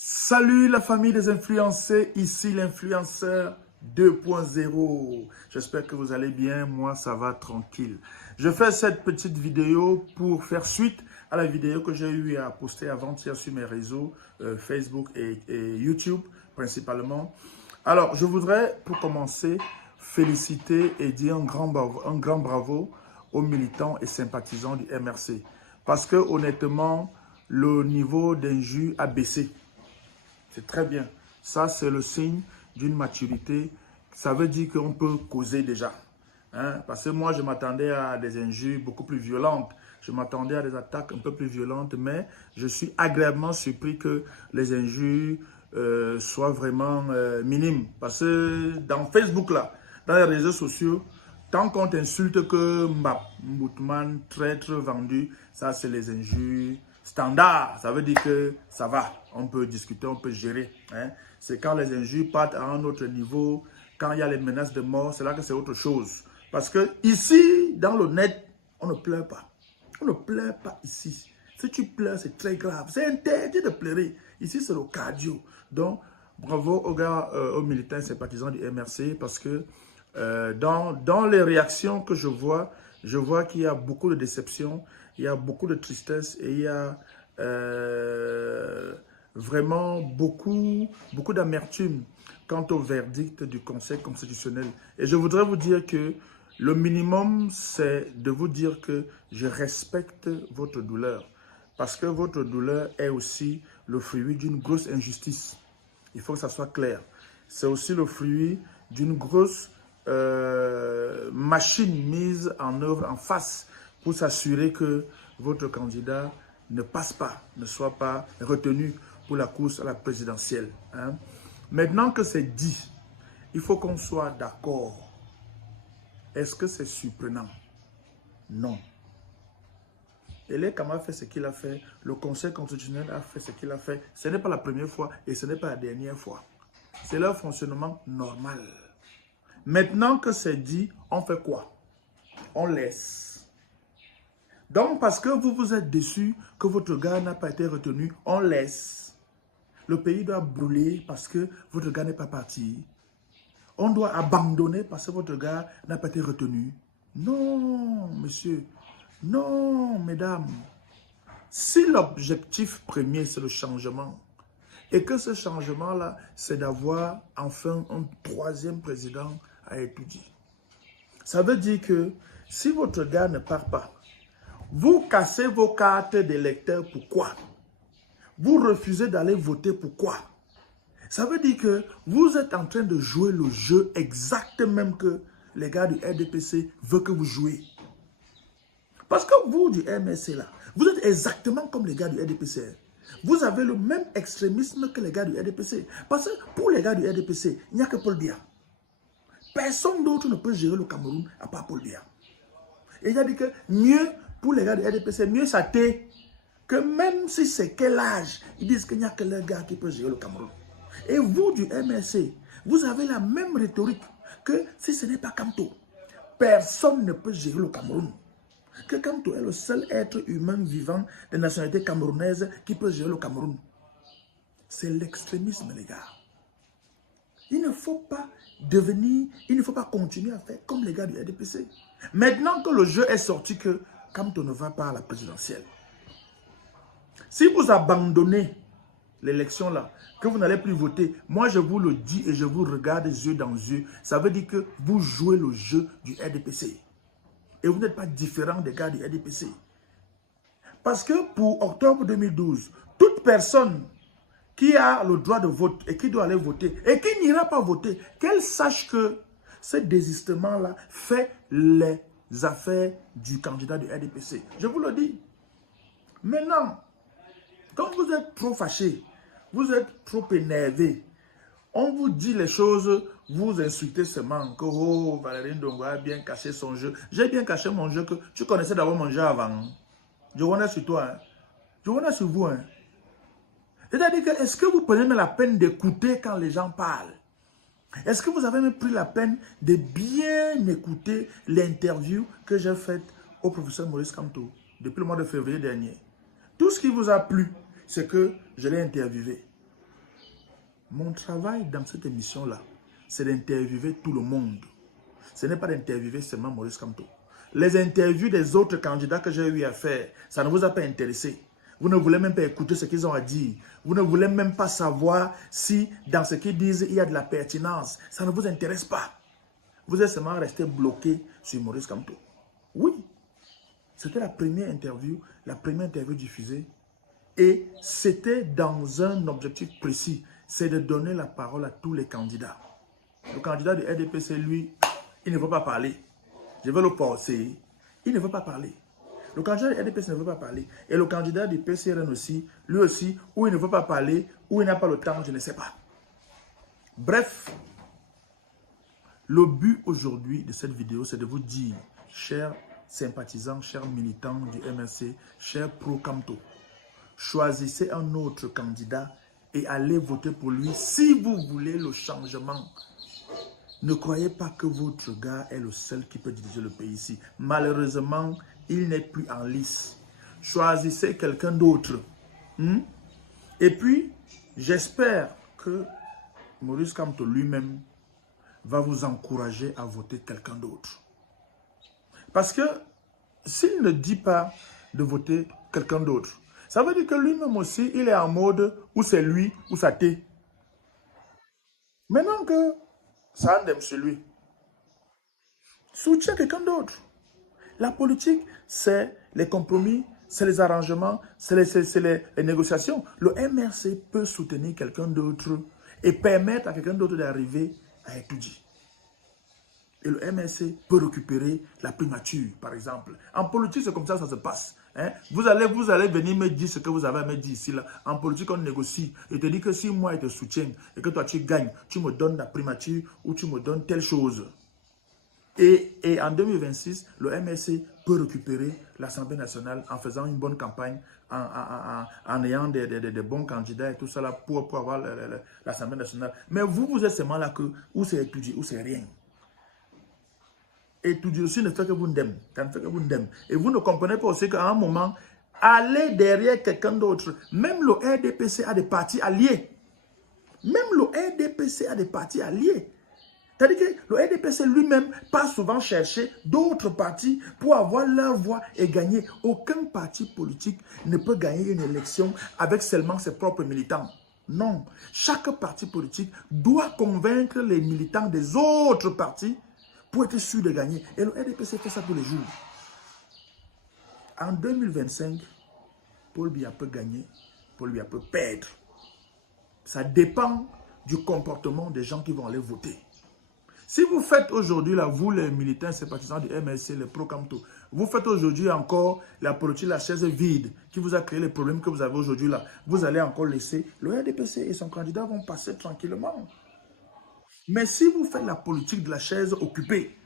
Salut la famille des influenceurs, ici l'influenceur 2.0. J'espère que vous allez bien, moi ça va tranquille. Je fais cette petite vidéo pour faire suite à la vidéo que j'ai eu à poster avant-hier sur mes réseaux Facebook et YouTube principalement. Alors je voudrais pour commencer féliciter et dire un grand bravo aux militants et sympathisants du MRC. Parce que honnêtement, le niveau d'injure a baissé. C'est très bien. Ça, c'est le signe d'une maturité. Ça veut dire qu'on peut causer déjà. Hein? Parce que moi, je m'attendais à des injures beaucoup plus violentes. Je m'attendais à des attaques un peu plus violentes. Mais je suis agréablement surpris que les injures soient vraiment minimes. Parce que dans Facebook, là, dans les réseaux sociaux, tant qu'on t'insulte que Mbap, Mboutman, traître, vendu, ça, c'est les injures standard, ça veut dire que ça va, on peut discuter, on peut gérer. Hein. C'est quand les injures partent à un autre niveau, quand il y a les menaces de mort, c'est là que c'est autre chose. Parce que ici, dans le net, on ne pleure pas. On ne pleure pas ici. Si tu pleures, c'est très grave. C'est interdit de pleurer. Ici, c'est le cardio. Donc, bravo aux gars, aux militants et sympathisants du MRC, parce que dans les réactions que je vois qu'il y a beaucoup de déception, il y a beaucoup de tristesse et il y a vraiment beaucoup d'amertume quant au verdict du Conseil constitutionnel. Et je voudrais vous dire que le minimum, c'est de vous dire que je respecte votre douleur. Parce que votre douleur est aussi le fruit d'une grosse injustice. Il faut que ça soit clair. C'est aussi le fruit d'une grosse machine mise en œuvre en face pour s'assurer que votre candidat ne passe pas, ne soit pas retenu pour la course à la présidentielle. Hein. Maintenant que c'est dit, il faut qu'on soit d'accord. Est-ce que c'est surprenant? Non. Elé Kama a fait ce qu'il a fait, le Conseil constitutionnel a fait ce qu'il a fait. Ce n'est pas la première fois et ce n'est pas la dernière fois. C'est leur fonctionnement normal. Maintenant que c'est dit, on fait quoi? On laisse. Donc, parce que vous vous êtes déçu que votre gars n'a pas été retenu, on laisse. Le pays doit brûler parce que votre gars n'est pas parti. On doit abandonner parce que votre gars n'a pas été retenu. Non, monsieur. Non, mesdames. Si l'objectif premier, c'est le changement, et que ce changement-là, c'est d'avoir enfin un troisième président à étudier. Ça veut dire que si votre gars ne part pas, vous cassez vos cartes d'électeurs, pourquoi? Vous refusez d'aller voter, pourquoi? Ça veut dire que vous êtes en train de jouer le jeu exact même que les gars du RDPC veulent que vous jouiez. Parce que vous, du MSC là, vous êtes exactement comme les gars du RDPC. Vous avez le même extrémisme que les gars du RDPC. Parce que pour les gars du RDPC, il n'y a que Paul Biya. Personne d'autre ne peut gérer le Cameroun à part Paul Biya. Et il a dit que mieux, pour les gars du RDPC, mieux ça t'est que même si c'est quel âge, ils disent qu'il n'y a que les gars qui peuvent gérer le Cameroun. Et vous, du MSC, vous avez la même rhétorique que si ce n'est pas Kamto. Personne ne peut gérer le Cameroun. Que Kamto est le seul être humain vivant de nationalité camerounaise qui peut gérer le Cameroun. C'est l'extrémisme, les gars. Il ne faut pas devenir, il ne faut pas continuer à faire comme les gars du RDPC. Maintenant que le jeu est sorti que Kamto ne va pas à la présidentielle, si vous abandonnez l'élection là, que vous n'allez plus voter, moi je vous le dis et je vous regarde yeux dans yeux, ça veut dire que vous jouez le jeu du RDPC. Et vous n'êtes pas différent des gars du RDPC. Parce que pour octobre 2012, toute personne qui a le droit de vote et qui doit aller voter et qui n'ira pas voter, qu'elle sache que ce désistement-là fait les affaires du candidat du RDPC. Je vous le dis. Maintenant, quand vous êtes trop fâché, vous êtes trop énervé, on vous dit les choses, vous insultez seulement que oh, Valérie Ndongo a bien caché son jeu. J'ai bien caché mon jeu que tu connaissais d'abord mon jeu avant. Je connais sur toi. Hein. Je connais sur vous. Hein. C'est-à-dire que est-ce que vous prenez la peine d'écouter quand les gens parlent? Est-ce que vous avez même pris la peine de bien écouter l'interview que j'ai faite au professeur Maurice Kamto depuis le mois de février dernier? Tout ce qui vous a plu, c'est que je l'ai interviewé. Mon travail dans cette émission-là, c'est d'interviewer tout le monde. Ce n'est pas d'interviewer seulement Maurice Kamto. Les interviews des autres candidats que j'ai eu à faire, ça ne vous a pas intéressé. Vous ne voulez même pas écouter ce qu'ils ont à dire. Vous ne voulez même pas savoir si dans ce qu'ils disent, il y a de la pertinence. Ça ne vous intéresse pas. Vous êtes seulement resté bloqué sur Maurice Kamto. Oui, c'était la première interview diffusée. Et c'était dans un objectif précis, c'est de donner la parole à tous les candidats. Le candidat de RDPC, lui, il ne veut pas parler. Je vais le forcer. Il ne veut pas parler. Le candidat de RDPC ne veut pas parler. Et le candidat du PCRN aussi, lui aussi, ou il ne veut pas parler, ou il n'a pas le temps, je ne sais pas. Bref, le but aujourd'hui de cette vidéo, c'est de vous dire, chers sympathisants, chers militants du MRC, chers pro-Kamto, choisissez un autre candidat et allez voter pour lui si vous voulez le changement. Ne croyez pas que votre gars est le seul qui peut diriger le pays ici. Malheureusement, il n'est plus en lice. Choisissez quelqu'un d'autre. Et puis, j'espère que Maurice Kamto lui-même va vous encourager à voter quelqu'un d'autre. Parce que s'il ne dit pas de voter quelqu'un d'autre, ça veut dire que lui-même aussi, il est en mode où c'est lui ou ça t'est. Maintenant que ça aime chez lui, soutiens quelqu'un d'autre. La politique, c'est les compromis, c'est les arrangements, c'est les négociations. Le MRC peut soutenir quelqu'un d'autre et permettre à quelqu'un d'autre d'arriver à étudier. Et le MRC peut récupérer la primature, par exemple. En politique, c'est comme ça que ça se passe. Hein? Vous allez venir me dire ce que vous avez à me dire ici. Là. En politique, on négocie. Et te dit que si moi, je te soutiens et que toi, tu gagnes, tu me donnes la primature ou tu me donnes telle chose. Et en 2026, le MRC peut récupérer l'Assemblée nationale en faisant une bonne campagne, en ayant des bons candidats et tout ça là pour avoir l'Assemblée nationale. Mais vous êtes seulement là que où c'est étudié, où c'est rien. Étudier aussi ne fait que vous n'aimez. Et vous ne comprenez pas aussi qu'à un moment, aller derrière quelqu'un d'autre, même le RDPC a des partis alliés. Même le RDPC a des partis alliés. C'est-à-dire que le RDPC lui-même passe souvent chercher d'autres partis pour avoir leur voix et gagner. Aucun parti politique ne peut gagner une élection avec seulement ses propres militants. Non. Chaque parti politique doit convaincre les militants des autres partis pour être sûr de gagner. Et le RDPC fait ça tous les jours. En 2025, Paul Biya peut gagner, Paul Biya peut perdre. Ça dépend du comportement des gens qui vont aller voter. Si vous faites aujourd'hui, là, vous les militants sympathisants du MRC, les pro-Kamto, vous faites aujourd'hui encore la politique, la chaise vide qui vous a créé les problèmes que vous avez aujourd'hui là, vous allez encore laisser, le RDPC et son candidat vont passer tranquillement. Mais si vous faites la politique de la chaise occupée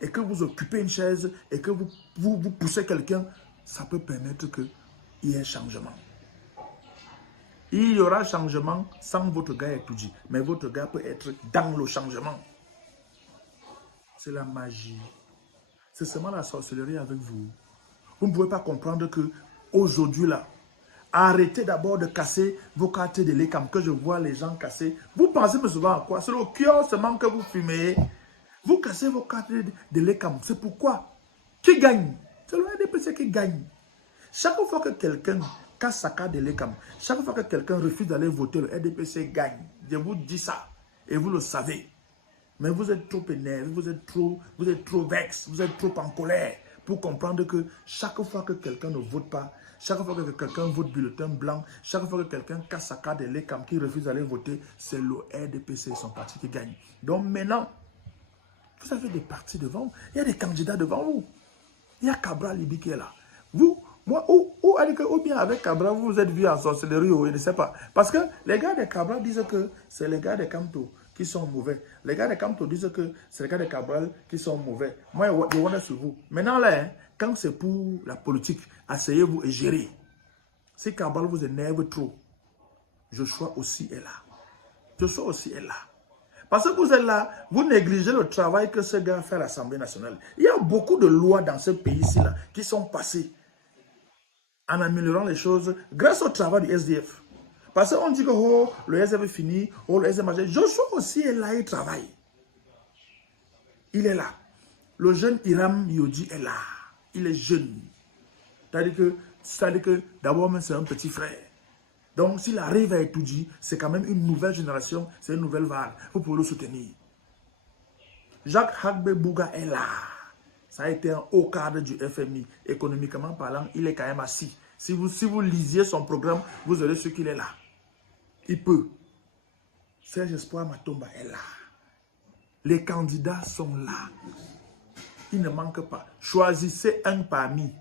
et que vous occupez une chaise et que vous poussez quelqu'un, ça peut permettre qu'il y ait un changement. Il y aura changement sans votre gars étudier, mais votre gars peut être dans le changement. C'est la magie. C'est seulement la sorcellerie avec vous. Vous ne pouvez pas comprendre que aujourd'hui là, arrêtez d'abord de casser vos cartes de l'ECAM que je vois les gens casser. Vous pensez mais souvent à quoi? C'est le kiosque seulement que vous fumez. Vous cassez vos cartes de l'ECAM. C'est pourquoi? Qui gagne? C'est le RDPC qui gagne. Chaque fois que quelqu'un casse sa carte de l'ECAM, chaque fois que quelqu'un refuse d'aller voter, le RDPC gagne. Je vous dis ça. Et vous le savez. Mais vous êtes trop énervé, vous êtes trop vexe, vous êtes trop en colère pour comprendre que chaque fois que quelqu'un ne vote pas, chaque fois que quelqu'un vote bulletin blanc, chaque fois que quelqu'un casse sa carte de l'ECAM qui refuse d'aller voter, c'est le RDPC et son parti qui gagne. Donc maintenant, vous avez des partis devant vous, il y a des candidats devant vous. Il y a Cabral Libi qui est là. Vous, moi, ou bien avec Cabral, vous vous êtes vu en sorcellerie, je ne sais pas. Parce que les gars de Cabral disent que c'est les gars de Kamto qui sont mauvais. Les gars de Kamto disent que c'est les gars de Cabral qui sont mauvais. Moi, je vois sur vous. Maintenant, là, quand c'est pour la politique, asseyez-vous et gérez. Si Cabral vous énerve trop, Joshua aussi est là. Joshua aussi est là. Parce que vous êtes là, vous négligez le travail que ce gars fait à l'Assemblée nationale. Il y a beaucoup de lois dans ce pays-ci là qui sont passées en améliorant les choses grâce au travail du SDF. Parce qu'on dit que oh, le SF est fini, oh, le SF machin. Joshua aussi est là, il travaille. Il est là. Le jeune Hiram Yodi est là. Il est jeune. C'est-à-dire que d'abord, c'est un petit frère. Donc, s'il arrive à étudier, c'est quand même une nouvelle génération, c'est une nouvelle vague. Vous pouvez le soutenir. Jacques Hagbe Bouga est là. Ça a été un haut cadre du FMI. Économiquement parlant, il est quand même assis. Si vous lisiez son programme, vous aurez su qu'il est là. Il peut. Serge Espoir Matomba est là. Les candidats sont là. Il ne manque pas. Choisissez un parmi.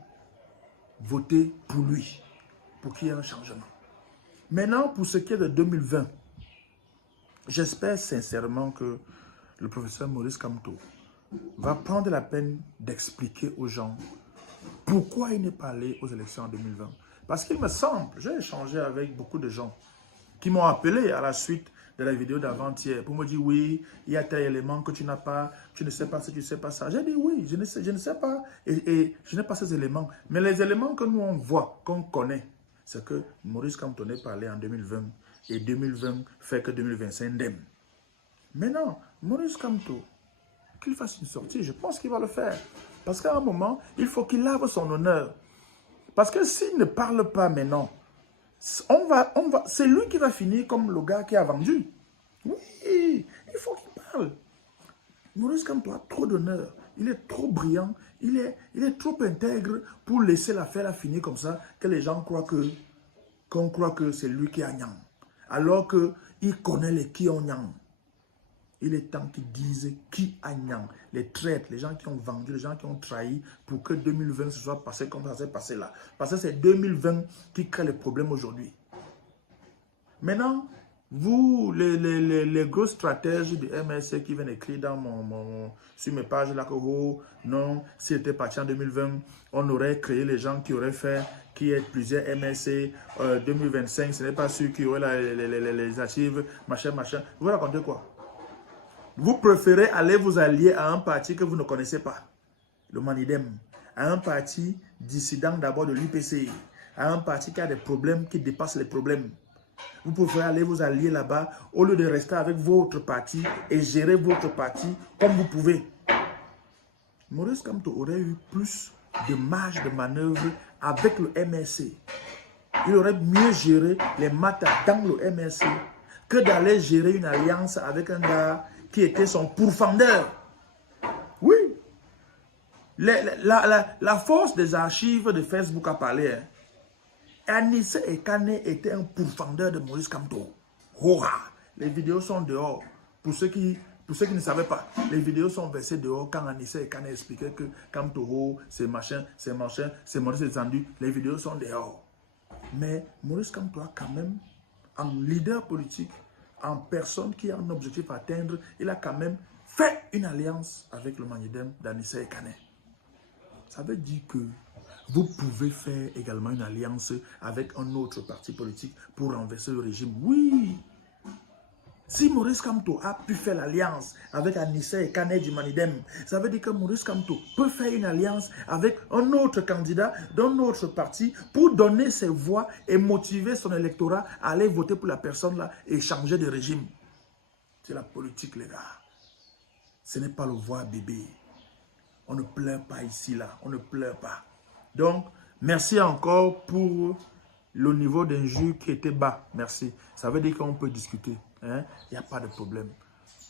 Votez pour lui. Pour qu'il y ait un changement. Maintenant, pour ce qui est de 2020, j'espère sincèrement que le professeur Maurice Kamto va prendre la peine d'expliquer aux gens pourquoi il n'est pas allé aux élections en 2020. Parce qu'il me semble, j'ai échangé avec beaucoup de gens qui m'ont appelé à la suite de la vidéo d'avant-hier pour me dire oui, il y a tel élément que tu n'as pas, tu ne sais pas ce, tu ne sais pas ça. J'ai dit oui, je ne sais pas et je n'ai pas ces éléments. Mais les éléments que nous on voit, qu'on connaît, c'est que Maurice Kamto n'est pas allé en 2020 et 2020 fait que 2025 indemne. Maintenant, Maurice Kamto, qu'il fasse une sortie, je pense qu'il va le faire. Parce qu'à un moment, il faut qu'il lave son honneur. Parce que s'il ne parle pas maintenant, c'est lui qui va finir comme le gars qui a vendu. Oui, il faut qu'il parle. Maurice Kamto a trop d'honneur. Il est trop brillant. Il est trop intègre pour laisser l'affaire finir comme ça, que les gens croient qu'on croit que c'est lui qui a Nyang. Alors qu'il connaît les qui ont Nyang. Il est temps qu'ils disent qui a Nyang. Les traîtres, les gens qui ont vendu, les gens qui ont trahi pour que 2020 se soit passé comme ça s'est passé là. Parce que c'est 2020 qui crée les problèmes aujourd'hui. Maintenant, vous, les gros stratèges du MSC qui viennent écrire sur mes pages là que oh, non, s'il était parti en 2020, on aurait créé les gens qui auraient fait, qui est plusieurs MSC, 2025, ce n'est pas sûr qu'il y aurait les archives, machin. Vous racontez quoi? Vous préférez aller vous allier à un parti que vous ne connaissez pas, le Manidem, à un parti dissident d'abord de l'UPC, à un parti qui a des problèmes qui dépassent les problèmes. Vous préférez aller vous allier là-bas au lieu de rester avec votre parti et gérer votre parti comme vous pouvez. Maurice Kamto aurait eu plus de marge de manœuvre avec le MSC. Il aurait mieux géré les matas dans le MSC que d'aller gérer une alliance avec un gars qui était son pourfendeur. Oui. La force des archives de Facebook a parlé. Hein. Anissé Ekane était un pourfendeur de Maurice Kamto. Hora. Les vidéos sont dehors. Pour ceux qui ne savaient pas, les vidéos sont versées dehors quand Anissé Ekane expliquait que Kamto, c'est machin, c'est Maurice descendu. Les vidéos sont dehors. Mais Maurice Kamto a quand même, en leader politique, en personne qui a un objectif à atteindre, il a quand même fait une alliance avec le Manidem d'Anissé Ekane. Ça veut dire que vous pouvez faire également une alliance avec un autre parti politique pour renverser le régime. Oui. Si Maurice Kamto a pu faire l'alliance avec Anissé Ekane du Manidem, ça veut dire que Maurice Kamto peut faire une alliance avec un autre candidat d'un autre parti pour donner ses voix et motiver son électorat à aller voter pour la personne là et changer de régime. C'est la politique, les gars. Ce n'est pas le voir bébé. On ne pleure pas ici, là. On ne pleure pas. Donc, merci encore pour le niveau d'injure qui était bas. Merci. Ça veut dire qu'on peut discuter. Il n'y a pas de problème.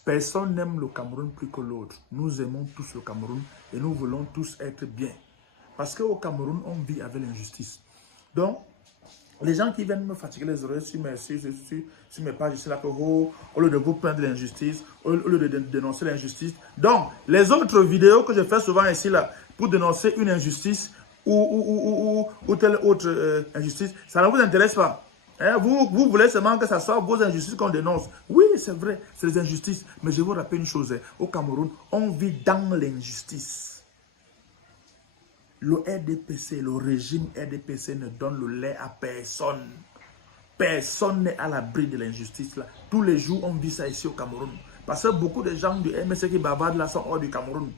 Personne n'aime le Cameroun plus que l'autre. Nous aimons tous le Cameroun et nous voulons tous être bien. Parce qu'au Cameroun, on vit avec l'injustice. Donc, les gens qui viennent me fatiguer les oreilles sur mes pages, c'est là que au lieu de vous plaindre de l'injustice, au lieu de dénoncer l'injustice. Donc, les autres vidéos que je fais souvent ici, là, pour dénoncer une injustice ou telle autre injustice, ça ne vous intéresse pas. Hein? Vous voulez seulement que ça soit vos injustices qu'on dénonce. Oui, c'est vrai, c'est les injustices. Mais je vous rappelle une chose, hein, au Cameroun, on vit dans l'injustice. Le RDPC, le régime RDPC ne donne le lait à personne. Personne n'est à l'abri de l'injustice là. Tous les jours, on vit ça ici au Cameroun. Parce que beaucoup de gens du MSC qui bavardent là sont hors du Cameroun.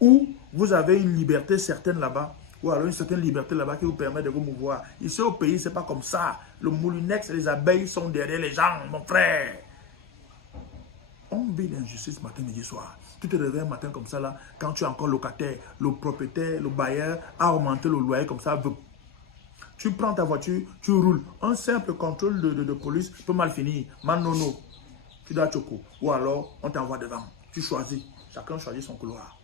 Où vous avez une liberté certaine là-bas. ou alors une certaine liberté là-bas qui vous permet de vous mouvoir. Ici au pays, c'est pas comme ça. Le moulinex et les abeilles sont derrière les gens, mon frère. On vit l'injustice matin, midi, soir. Tu te réveilles un matin comme ça, là, quand tu es encore locataire, le propriétaire, le bailleur a augmenté le loyer comme ça. Tu prends ta voiture, tu roules. Un simple contrôle de police peut mal finir. Manono, tu dois choco. Ou alors, on t'envoie devant. Tu choisis. Chacun choisit son couloir.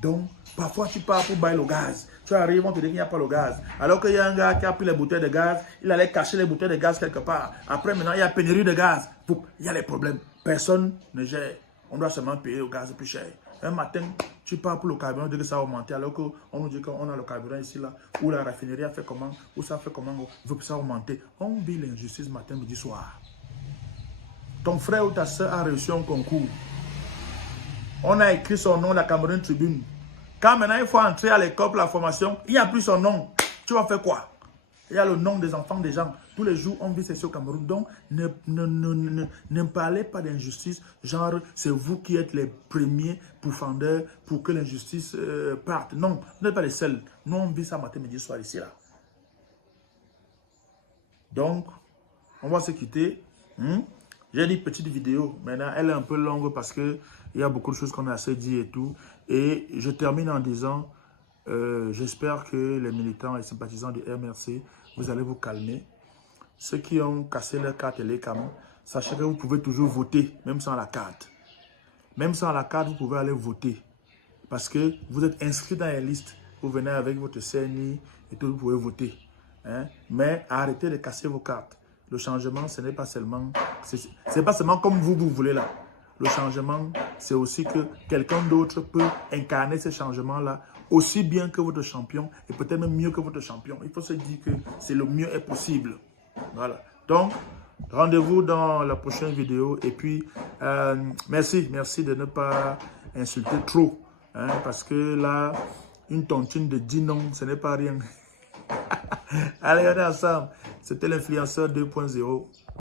Donc, parfois, tu pars pour bailler le gaz. Tu arrives, on te dit qu'il n'y a pas le gaz. Alors qu'il y a un gars qui a pris les bouteilles de gaz, il allait cacher les bouteilles de gaz quelque part. Après, maintenant, il y a pénurie de gaz. Il y a les problèmes. Personne ne gère. On doit seulement payer le gaz plus cher. Un matin, tu pars pour le carburant, dès que ça a augmenté, alors qu'on nous dit qu'on a le carburant ici, là, ou la raffinerie a fait comment, ou ça fait comment, veut que ça augmente. On vit l'injustice matin, midi, soir. Ton frère ou ta soeur a réussi un concours. On a écrit son nom, la Cameroun Tribune. Quand maintenant il faut entrer à l'école pour la formation, il n'y a plus son nom. Tu vas faire quoi? Il y a le nom des enfants des gens. Tous les jours, on vit ceci au Cameroun. Donc, ne parlez pas d'injustice. Genre, c'est vous qui êtes les premiers pourfendeurs pour que l'injustice parte. Non, vous n'êtes pas les seuls. Nous, on vit ça matin, midi, soir ici, là. Donc, on va se quitter. J'ai dit petite vidéo. Maintenant, elle est un peu longue parce qu'il y a beaucoup de choses qu'on a assez dit et tout. Et je termine en disant, j'espère que les militants et sympathisants du MRC, vous allez vous calmer. Ceux qui ont cassé leur carte et les cams, sachez que vous pouvez toujours voter, même sans la carte. Même sans la carte, vous pouvez aller voter. Parce que vous êtes inscrit dans les listes. Vous venez avec votre CNI et tout, vous pouvez voter. Hein? Mais arrêtez de casser vos cartes. Le changement, ce n'est pas seulement... C'est pas seulement comme vous voulez là. Le changement, c'est aussi que quelqu'un d'autre peut incarner ce changement-là aussi bien que votre champion et peut-être même mieux que votre champion. Il faut se dire que c'est le mieux est possible. Voilà. Donc, rendez-vous dans la prochaine vidéo. Et puis, merci de ne pas insulter trop. Hein, parce que là, une tontine de 10 noms, ce n'est pas rien. Allez, on est ensemble. C'était l'influenceur 2.0.